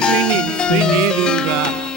အတွင်းနှင့်သိနေသူက